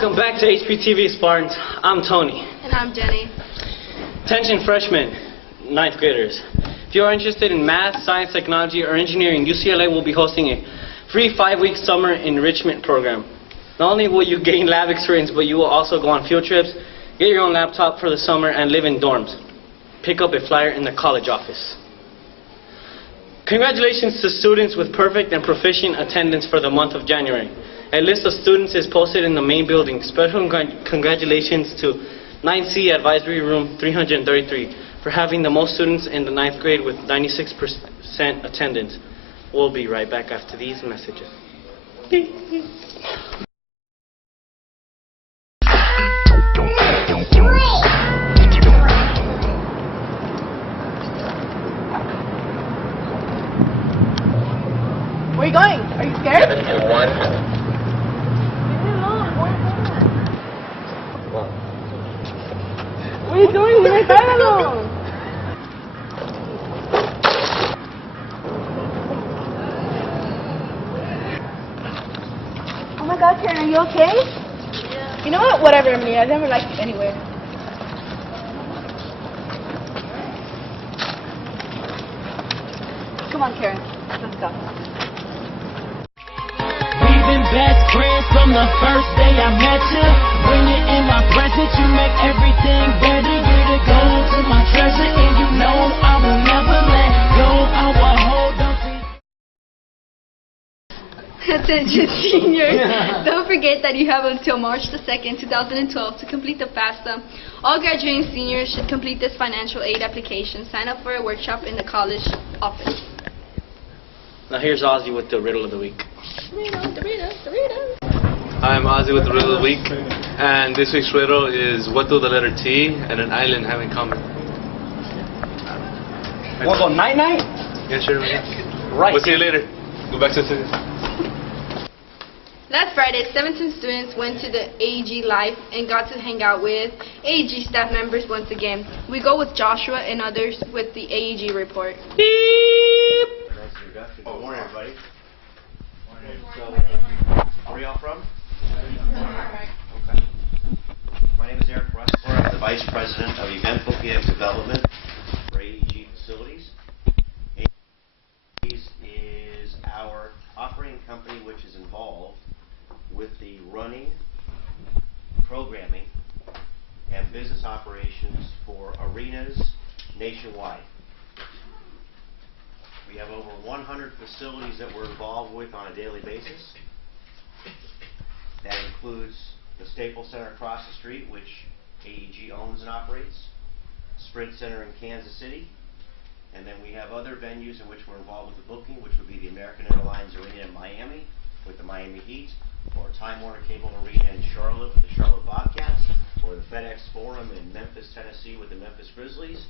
Welcome back to HPTV Spartans. I'm Tony. And I'm Jenny. Attention freshmen, 9th graders. If you are interested in math, science, technology, or engineering, UCLA will be hosting a free 5-week summer enrichment program. Not only will you gain lab experience, but you will also go on field trips, get your own laptop for the summer, and live in dorms. Pick up a flyer in the college office. Congratulations to students with perfect and proficient attendance for the month of January. A list of students is posted in the main building. Special congratulations to 9C Advisory Room 333 for having the most students in the 9th grade with 96% attendance. We'll be right back after these messages. Where are you going? Are you scared? What are you doing here? Oh my God, Karen, are you okay? Yeah. You know what? Whatever, Emily. I never liked you anyway. Come on, Karen. Let's go. We've been best friends from the first day I met you. When you're in my presence, you make everything better. You're the gold to my treasure, and you know I will never let go. I will hold on to you. Attention seniors, don't forget that you have until March the 2nd, 2012 to complete the FAFSA. All graduating seniors should complete this financial aid application. Sign up for a workshop in the college office. Now here's Ozzy with the riddle of the week. I'm Ozzy with the riddle of the week, and this week's riddle is what do the letter T and an island have in common? Wanna go night-night? Yeah, sure. Right. We'll see you later. Go back to the Last Friday, 17 students went to the AEG Live and got to hang out with AEG staff members once again. We go with Joshua and others with the AEG report. Beep. Good morning, everybody. So, where are y'all from? Okay. My name is Eric Russler. I'm the Vice President of Event Booking and Development for AEG Facilities. AEG is our operating company which is involved with the running, programming, and business operations for arenas nationwide. We have over 100 facilities that we're involved with on a daily basis. That includes the Staples Center across the street, which AEG owns and operates, Sprint Center in Kansas City, and then we have other venues in which we're involved with the booking, which would be the American Airlines Arena in Miami with the Miami Heat, or Time Warner Cable Arena in Charlotte with the Charlotte Bobcats, or the FedEx Forum in Memphis, Tennessee with the Memphis Grizzlies,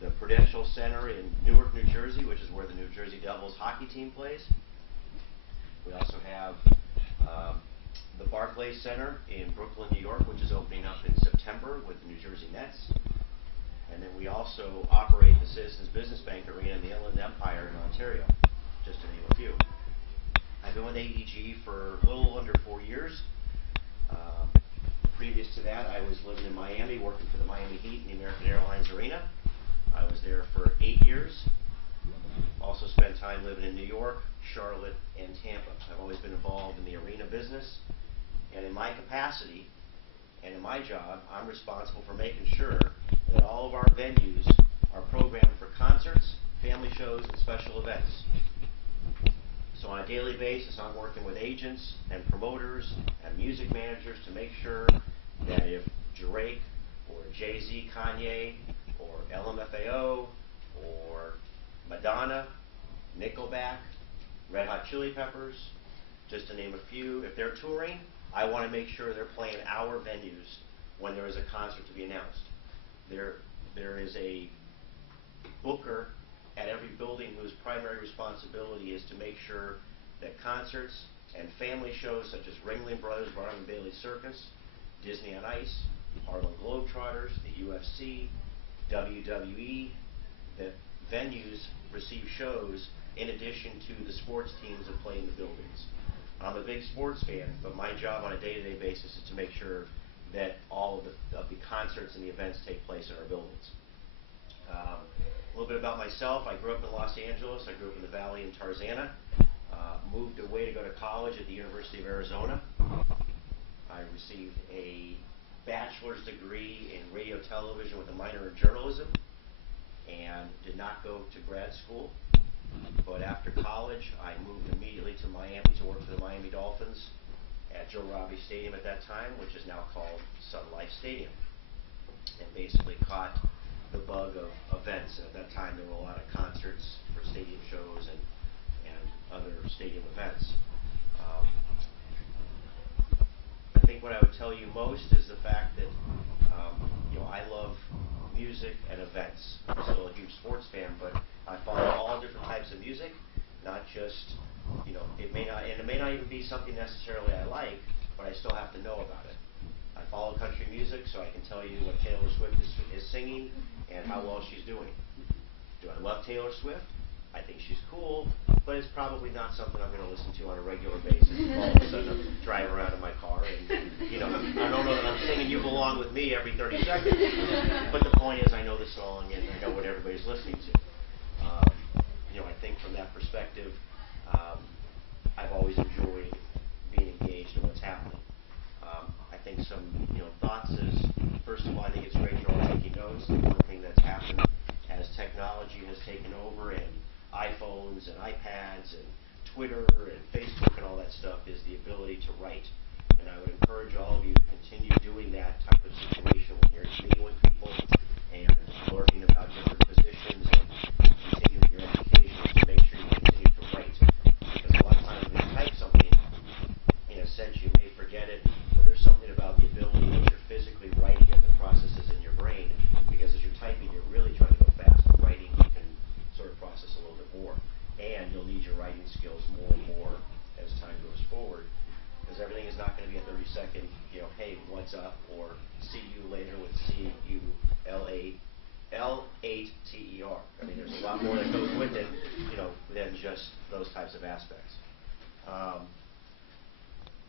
the Prudential Center in Newark, New Jersey, which is where the New Jersey Devils hockey team plays. We also have the Barclays Center in Brooklyn, New York, which is opening up in September with the New Jersey Nets. And then we also operate the Citizens Business Bank Arena in the Inland Empire in Ontario, just to name a few. I've been with AEG for a little under 4 years. Previous to that, I was living in Miami, working for the Miami Heat in the American Airlines Arena. I was there for 8 years. Also spent time living in New York, Charlotte, and Tampa. I've always been involved in the arena business. And in my capacity and in my job, I'm responsible for making sure that all of our venues are programmed for concerts, family shows, and special events. So on a daily basis, I'm working with agents and promoters and music managers to make sure that if Drake or Jay-Z, Kanye, or LMFAO, or Madonna, Nickelback, Red Hot Chili Peppers, just to name a few, if they're touring, I want to make sure they're playing our venues when there is a concert to be announced. There is a booker at every building whose primary responsibility is to make sure that concerts and family shows such as Ringling Brothers, Barnum and Bailey Circus, Disney on Ice, Harlem Globetrotters, the UFC, WWE, that venues receive shows in addition to the sports teams that play in the buildings. I'm a big sports fan, but my job on a day-to-day basis is to make sure that all of the concerts and the events take place in our buildings. A little bit about myself. I grew up in Los Angeles. I grew up in the Valley in Tarzana. Moved away to go to college at the University of Arizona. I received a bachelor's degree in radio television with a minor in journalism, and did not go to grad school. But after college, I moved immediately to Miami to work for the Miami Dolphins at Joe Robbie Stadium at that time, which is now called Sun Life Stadium, and basically caught the bug of events. At that time, there were a lot of concerts for stadium shows and other stadium events. I think what I would tell you most is the fact that I love music and events. I'm still a huge sports fan, but I follow all different types of music, not just it may not even be something necessarily I like, but I still have to know about it. I follow country music, so I can tell you what Taylor Swift is singing and how well she's doing. Do I love Taylor Swift? I think she's cool, but it's probably not something I'm going to listen to on a regular basis. All of a sudden I'm driving around in my car and, I don't know that I'm singing You Belong With Me every 30 seconds. But the point is I know the song and I know what everybody's listening to. I think from that perspective, I've always enjoyed being engaged in what's happening. I think some, thoughts is, first of all, I think it's great you're all taking notes. The one thing that's happened as technology has taken over and iPhones and iPads and Twitter and Facebook and all that stuff is the ability to write. And I would encourage all of you to continue doing that type of situation when you're meeting with people and learning about different positions and continuing your education to make sure you continue to write. Because a lot of times when you type something, in a sense you may forget it, but there's something about the ability that you're physically writing and the processes in your brain. Because as you're typing, you're really trying to go fast. But writing, you can sort of process a little bit more. And you'll need your writing skills more and more as time goes forward. Because everything is not going to be a 30-second, hey, what's up, or see you later with C-U-L-8-T-E-R. I mean, there's a lot more that goes with it, than just those types of aspects.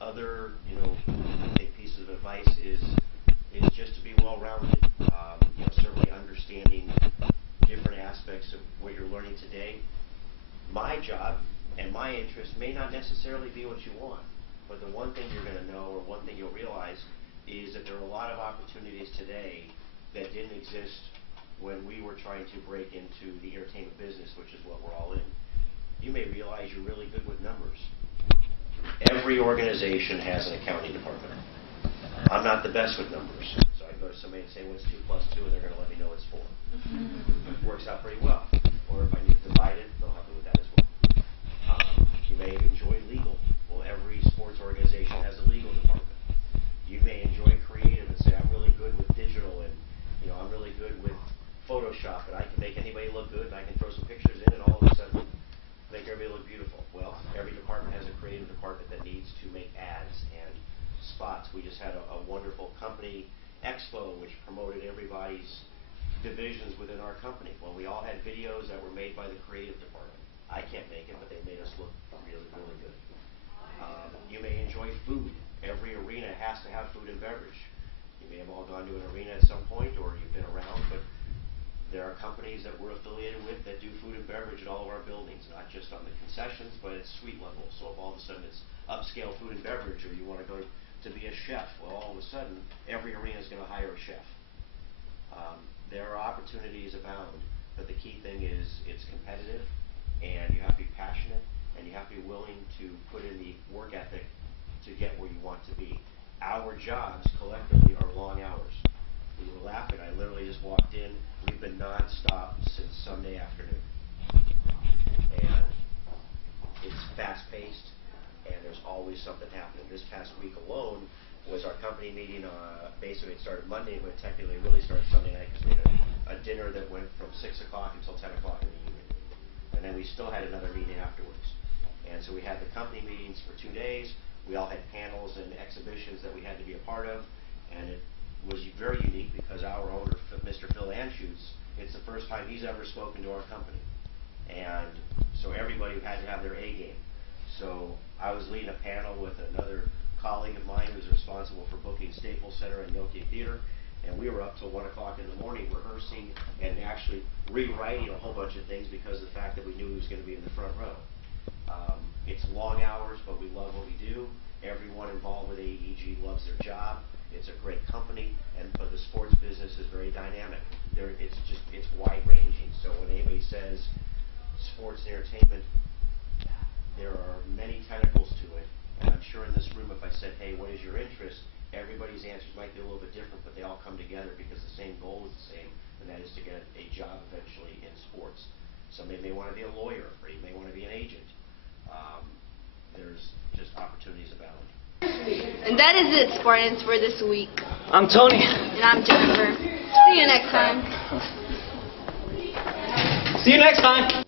Other, big pieces of advice is just to be well-rounded. Certainly understanding different aspects of what you're learning today. My job and my interest may not necessarily be what you want, but the one thing you're going to know, or one thing you'll realize, is that there are a lot of opportunities today that didn't exist when we were trying to break into the entertainment business, which is what we're all in. You may realize you're really good with numbers. Every organization has an accounting department. I'm not the best with numbers, so I go to somebody and say, what's 2 plus 2, and they're going to let me know it's 4. It works out pretty well. Or if I need to divide it, they'll help me with that as well. You may enjoy legal. Well, every sports organization has a legal department. You may enjoy creative and say, I'm really good with digital, and I'm really good with Photoshop, and I can make anybody look good, and I can throw some pictures in, and all of a sudden make everybody look beautiful. Well, every department has a creative department that needs to make ads and spots. We just had a wonderful company expo which promoted everybody's divisions within our company. Well, we all had videos that were made by the creative department. I can't make it, but they made us look really, really good. You may enjoy food. Every arena has to have food and beverage. You may have all gone to an arena at some point, or you've been around, but there are companies that we're affiliated with that do food and beverage at all of our buildings, not just on the concessions, but at suite level. So if all of a sudden it's upscale food and beverage, or you want to go to be a chef, well, all of a sudden every arena is going to hire a chef. There are opportunities abound, but the key thing is it's competitive, and you have to be passionate, and you have to be willing to put in the work ethic to get where you want to be. Our jobs collectively are long hours. We were laughing. I literally just walked in. We've been nonstop since Sunday afternoon. And it's fast-paced, and there's always something happening. This past week alone was our company meeting. Basically, it started Monday, but technically it really started Sunday night because we had a dinner that went from 6 o'clock until 10 o'clock in the evening. And then we still had another meeting afterwards. And so we had the company meetings for 2 days. We all had panels and exhibitions that we had to be a part of. And it was very unique because our owner, Mr. Phil Anschutz, it's the first time he's ever spoken to our company. And so everybody had to have their A game. So I was leading a panel with another colleague of mine who's responsible for booking Staples Center and Nokia Theater, and we were up till 1 o'clock in the morning rehearsing and actually rewriting a whole bunch of things because of the fact that we knew he was going to be in the front row. It's long hours, but we love what we do. Everyone involved with AEG loves their job. It's a great company, but the sports business is very dynamic. It's wide-ranging. So when anybody says sports and entertainment, there are many tentacles to it. And I'm sure in this room, if I said, hey, what is your interest, everybody's answers might be a little bit different, but they all come together because the same goal is the same, and that is to get a job eventually in sports. Somebody may want to be a lawyer, or you may want to be an agent. There's just opportunities abound. And that is it, Spartans, for this week. I'm Tony. And I'm Jennifer. See you next time. See you next time.